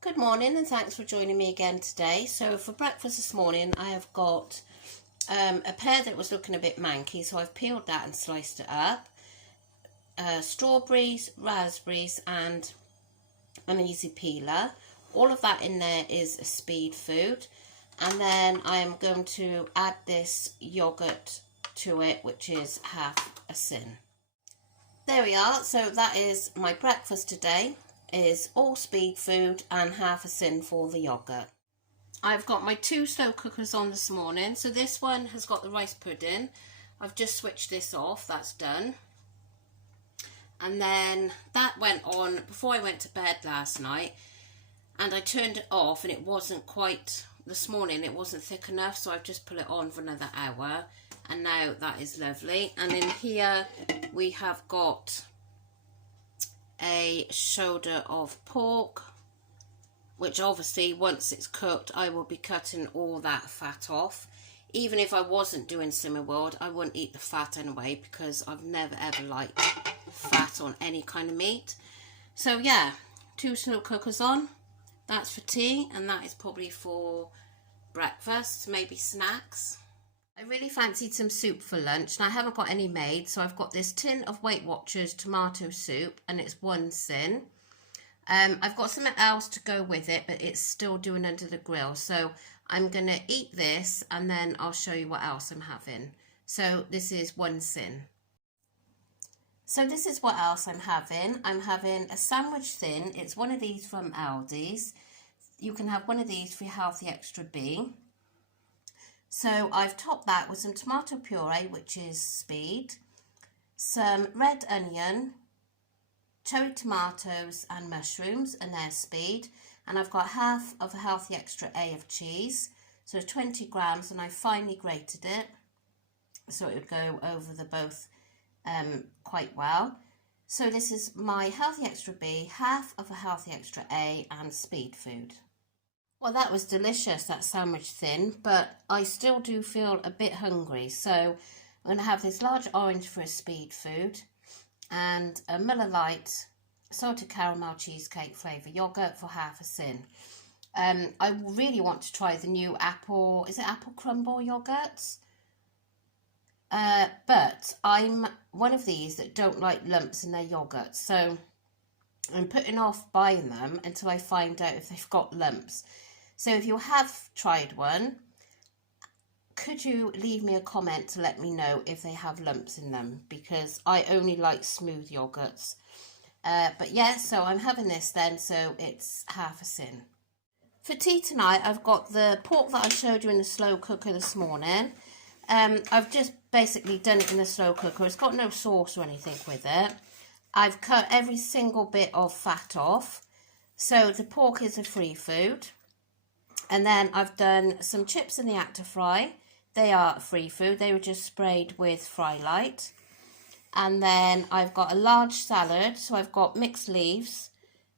Good morning and thanks for joining me again today. So for breakfast this morning I have got a pear that was looking a bit manky, so I've peeled that and sliced it up. Strawberries, raspberries and an easy peeler. All of that in there is a speed food. And then I am going to add this yoghurt to it, which is half a sin. There we are, so that is my breakfast today. Is all speed food and half a sin for the yoghurt. I've got my 2 slow cookers on this morning. So this one has got the rice pudding. I've just switched this off, that's done. And then that went on before I went to bed last night, and I turned it off and it wasn't quite, this morning it wasn't thick enough, so I've just put it on for another hour, and now that is lovely. And in here we have got a shoulder of pork, which obviously once it's cooked I will be cutting all that fat off. Even if I wasn't doing Simmer World, I wouldn't eat the fat anyway, because I've never ever liked fat on any kind of meat. So yeah, 2 slow cookers on. That's for tea, and that is probably for breakfast, maybe snacks. I really fancied some soup for lunch, and I haven't got any made, so I've got this tin of Weight Watchers tomato soup, and it's 1 sin. I've got something else to go with it, but it's still doing under the grill, so I'm going to eat this, and then I'll show you what else I'm having. So this is 1 sin. So this is what else I'm having. I'm having a sandwich thin. It's one of these from Aldi's. You can have one of these for your Healthy Extra B. So I've topped that with some tomato puree, which is speed, some red onion, cherry tomatoes and mushrooms, and they're speed. And I've got half of a Healthy Extra A of cheese, so 20 grams, and I finely grated it so it would go over the both quite well. So this is my Healthy Extra B, half of a Healthy Extra A, and speed food. Well, that was delicious, that sandwich thin, but I still do feel a bit hungry. So I'm going to have this large orange for a speed food, and a Miller Lite salted caramel cheesecake flavour yoghurt for half a sin. I really want to try the new apple, is it apple crumble yoghurts? But I'm one of these that don't like lumps in their yoghurt, so I'm putting off buying them until I find out if they've got lumps. So if you have tried one, could you leave me a comment to let me know if they have lumps in them, because I only like smooth yogurts. But yeah, so I'm having this then, so it's half a sin. For tea tonight, I've got the pork that I showed you in the slow cooker this morning. I've just basically done it in the slow cooker. It's got no sauce or anything with it. I've cut every single bit of fat off. So the pork is a free food. And then I've done some chips in the Actifry. They are free food. They were just sprayed with Fry Light. And then I've got a large salad. So I've got mixed leaves,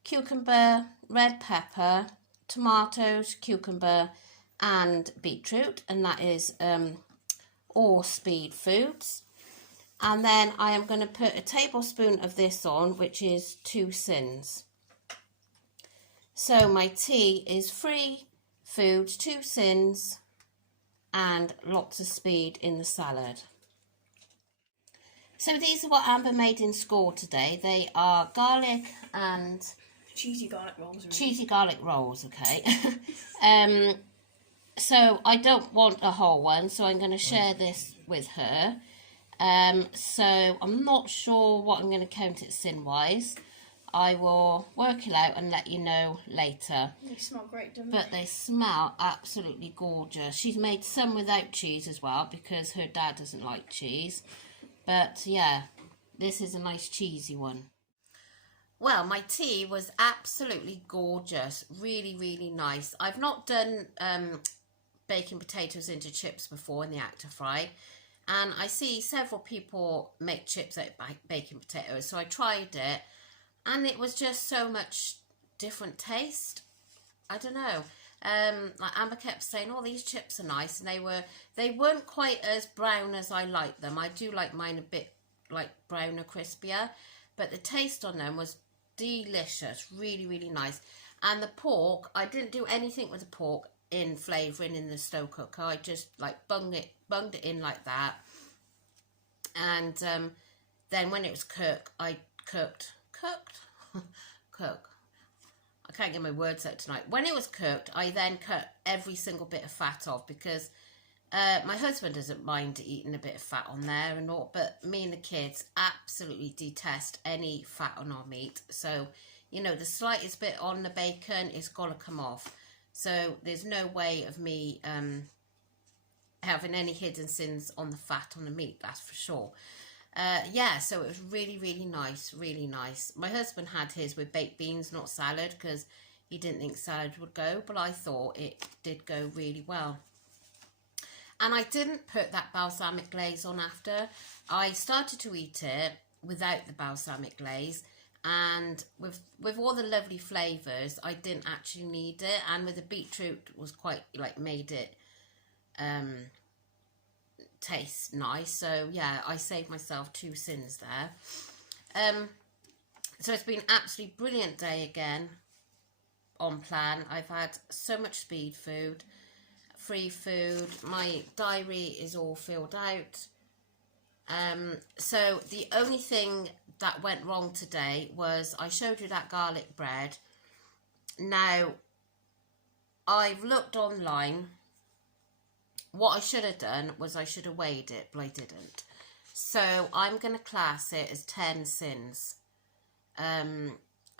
cucumber, red pepper, tomatoes, cucumber and beetroot. And that is all speed foods. And then I am going to put a tablespoon of this on, which is 2 sins. So my tea is free food, 2 sins, and lots of speed in the salad. So these are what Amber made in school today. They are garlic and cheesy garlic rolls. Cheesy garlic rolls, okay. So I don't want a whole one, so I'm going to share this with her. So I'm not sure what I'm going to count it sin-wise. I will work it out and let you know later. They smell great, don't But they smell absolutely gorgeous. She's made some without cheese as well, because her dad doesn't like cheese. But yeah, this is a nice cheesy one. Well, my tea was absolutely gorgeous. Really, really nice. I've not done baking potatoes into chips before in the Actifry. And I see several people make chips out of baking potatoes. So I tried it. And it was just so much different taste. I don't know. Like Amber kept saying, oh, these chips are nice. And they weren't quite as brown as I like them. I do like mine a bit like browner, crispier. But the taste on them was delicious, really, really nice. And the pork, I didn't do anything with the pork in flavouring in the slow cooker. I just like bunged it in like that. And then when it was cooked, I cooked. I can't get my words out tonight. When it was cooked, I then cut every single bit of fat off, because my husband doesn't mind eating a bit of fat on there and all, but me and the kids absolutely detest any fat on our meat. So, you know, the slightest bit on the bacon is got to come off. So there's no way of me having any hidden sins on the fat on the meat, that's for sure. Yeah, so it was really, really nice, really nice. My husband had his with baked beans, not salad, because he didn't think salad would go, but I thought it did go really well. And I didn't put that balsamic glaze on after. I started to eat it without the balsamic glaze, and with all the lovely flavours, I didn't actually need it. And with the beetroot was quite, like, made it taste nice. So yeah, I saved myself 2 sins there. So it's been an absolutely brilliant day again on plan. I've had so much speed food, free food, my diary is all filled out. So the only thing that went wrong today was I showed you that garlic bread. Now, I've looked online. What I should have done was I should have weighed it, but I didn't. So I'm going to class it as 10 sins.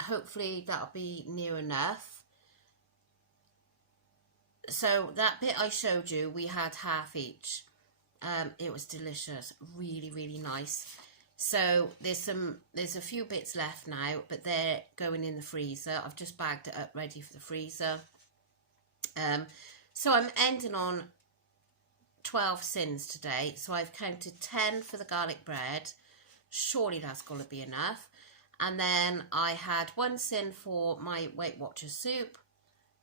Hopefully that'll be near enough. So that bit I showed you, we had half each. It was delicious, really, really nice. So there's a few bits left now, but they're going in the freezer. I've just bagged it up ready for the freezer. So I'm ending on 12 sins today. So I've counted 10 for the garlic bread. Surely that's got to be enough. And then I had 1 sin for my Weight Watchers soup.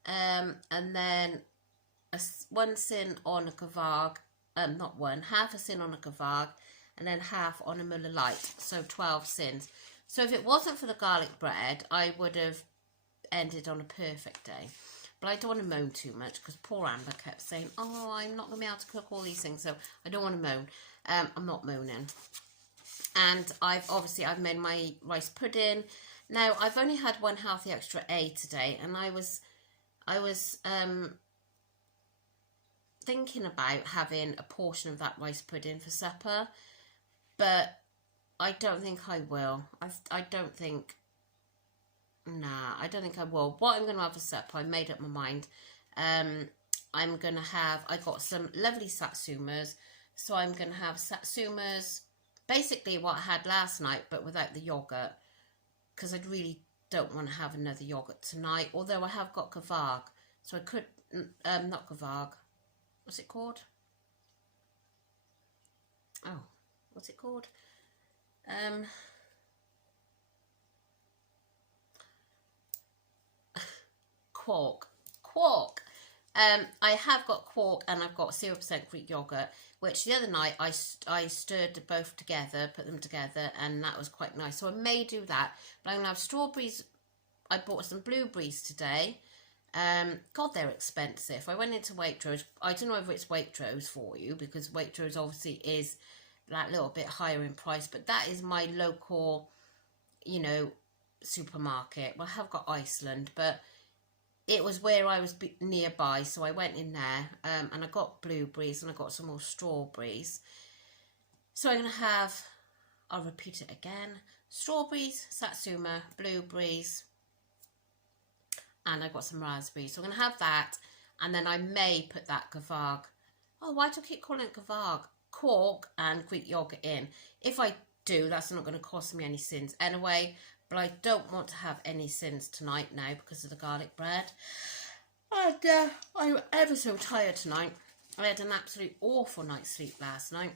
And then 1 sin on a kvarg. Not one, half a sin on a kvarg. And then half on a Muller Light. So 12 sins. So if it wasn't for the garlic bread, I would have ended on a perfect day. But I don't want to moan too much, because poor Amber kept saying, oh, I'm not going to be able to cook all these things. So I don't want to moan. I'm not moaning. And I've made my rice pudding. Now, I've only had 1 healthy extra A today. And I was thinking about having a portion of that rice pudding for supper. But I don't think I will. I don't think I will. What I'm going to have for supper, I made up my mind. I'm going to have, I got some lovely satsumas. So I'm going to have satsumas, basically what I had last night, but without the yoghurt. Because I really don't want to have another yoghurt tonight. Although I have got kvarg. So I could, not kvarg. What's it called? Oh, what's it called? Quark. I have got quark, and I've got 0% Greek yogurt, which the other night I stirred both together, put them together, and that was quite nice. So I may do that, but I'm going to have strawberries. I bought some blueberries today. God, they're expensive. I went into Waitrose. I don't know if it's Waitrose for you, because Waitrose obviously is that little bit higher in price, but that is my local, you know, supermarket. Well, I have got Iceland, but it was where I was nearby, so I went in there, and I got blueberries, and I got some more strawberries. So I'm going to have, I'll repeat it again, strawberries, satsuma, blueberries, and I got some raspberries. So I'm going to have that, and then I may put that kvarg. Oh, why do I keep calling it kvarg? Quark and Greek yogurt in. If I do, that's not going to cost me any sins anyway. But I don't want to have any sins tonight now because of the garlic bread. And I'm ever so tired tonight. I had an absolute awful night's sleep last night.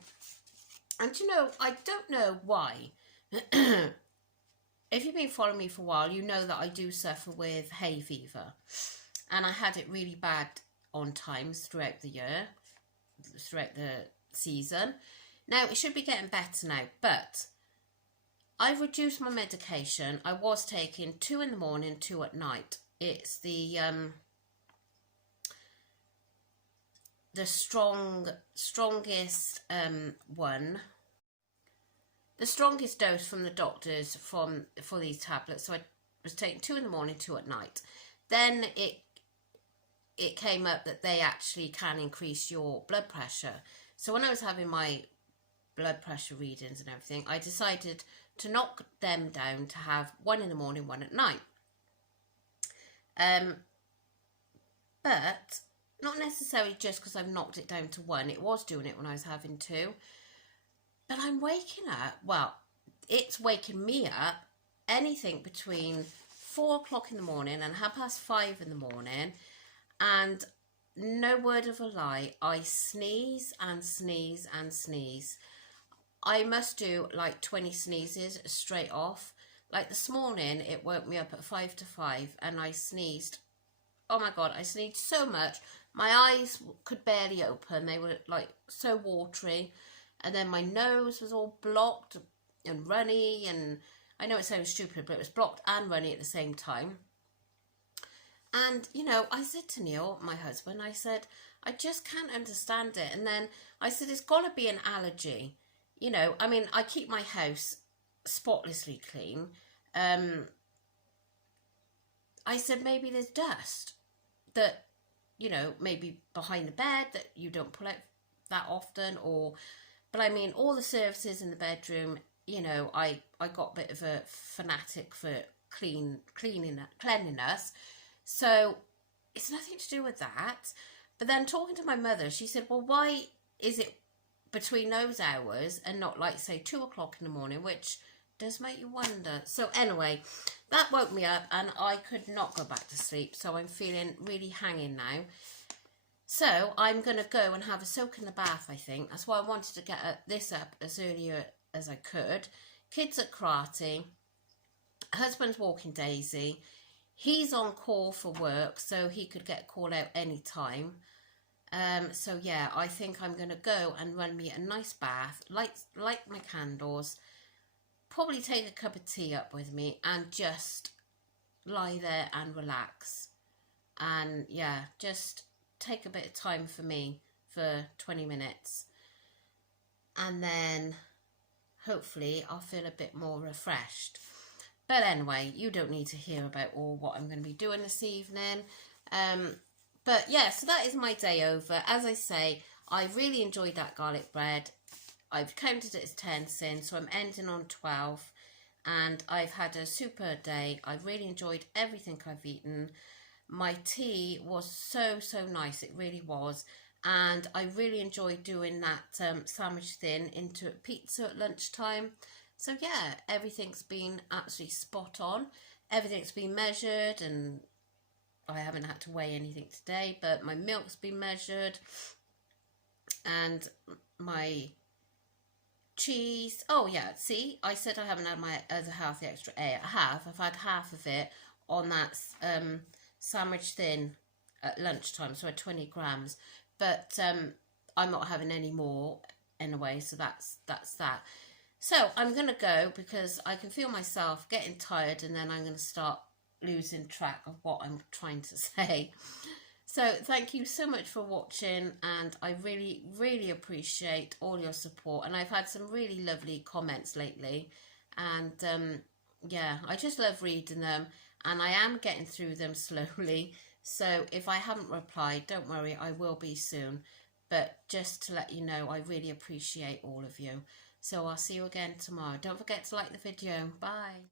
And you know, I don't know why. If you've been following me for a while, you know that I do suffer with hay fever. And I had it really bad on times throughout the year, throughout the season. Now, it should be getting better now, but I've reduced my medication. I was taking 2 in the morning, 2 at night. It's the strongest one. The strongest dose from the doctors for these tablets. So I was taking 2 in the morning, 2 at night. Then it came up that they actually can increase your blood pressure. So when I was having my blood pressure readings and everything, I decided to knock them down to have 1 in the morning, 1 at night. But not necessarily just because I've knocked it down to 1. It was doing it when I was having 2. But I'm waking up, well, it's waking me up anything between 4 o'clock in the morning and 5:30 in the morning. And no word of a lie, I sneeze and sneeze and sneeze. I must do like 20 sneezes straight off. Like this morning, it woke me up at 5 to 5 and I sneezed. Oh my God, I sneezed so much. My eyes could barely open. They were like so watery. And then my nose was all blocked and runny. And I know it sounds stupid, but it was blocked and runny at the same time. And, you know, I said to Neil, my husband, I said, I just can't understand it. And then I said, it's got to be an allergy. You know, I mean, I keep my house spotlessly clean. I said, maybe there's dust that, you know, maybe behind the bed that you don't pull out that often. But I mean, all the surfaces in the bedroom, you know, I got a bit of a fanatic for cleanliness. So it's nothing to do with that. But then talking to my mother, she said, well, why is it between those hours and not like, say, 2 o'clock in the morning, which does make you wonder. So anyway, that woke me up and I could not go back to sleep. So I'm feeling really hanging now. So I'm going to go and have a soak in the bath, I think. That's why I wanted to get this up as early as I could. Kids at karate. Husband's walking Daisy. He's on call for work, so he could get a call out any time. So yeah, I think I'm going to go and run me a nice bath, light my candles, probably take a cup of tea up with me and just lie there and relax. And yeah, just take a bit of time for me for 20 minutes. And then hopefully I'll feel a bit more refreshed. But anyway, you don't need to hear about all what I'm going to be doing this evening. But yeah, so that is my day over. As I say, I really enjoyed that garlic bread. I've counted it as 10 since, so I'm ending on 12. And I've had a super day. I've really enjoyed everything I've eaten. My tea was so nice. It really was. And I really enjoyed doing that sandwich thin into pizza at lunchtime. So yeah, everything's been absolutely spot on. Everything's been measured, and I haven't had to weigh anything today, but my milk's been measured. And my cheese. Oh yeah, see, I said I haven't had my other half, the extra A. I have. I've had half of it on that sandwich thin at lunchtime, so I had 20 grams. But I'm not having any more anyway, so that's that. So I'm going to go because I can feel myself getting tired, and then I'm going to start losing track of what I'm trying to say. So thank you so much for watching, and I really appreciate all your support. And I've had some really lovely comments lately, and yeah, I just love reading them, and I am getting through them slowly. So if I haven't replied, don't worry, I will be soon. But just to let you know, I really appreciate all of you. So I'll see you again tomorrow. Don't forget to like the video. Bye.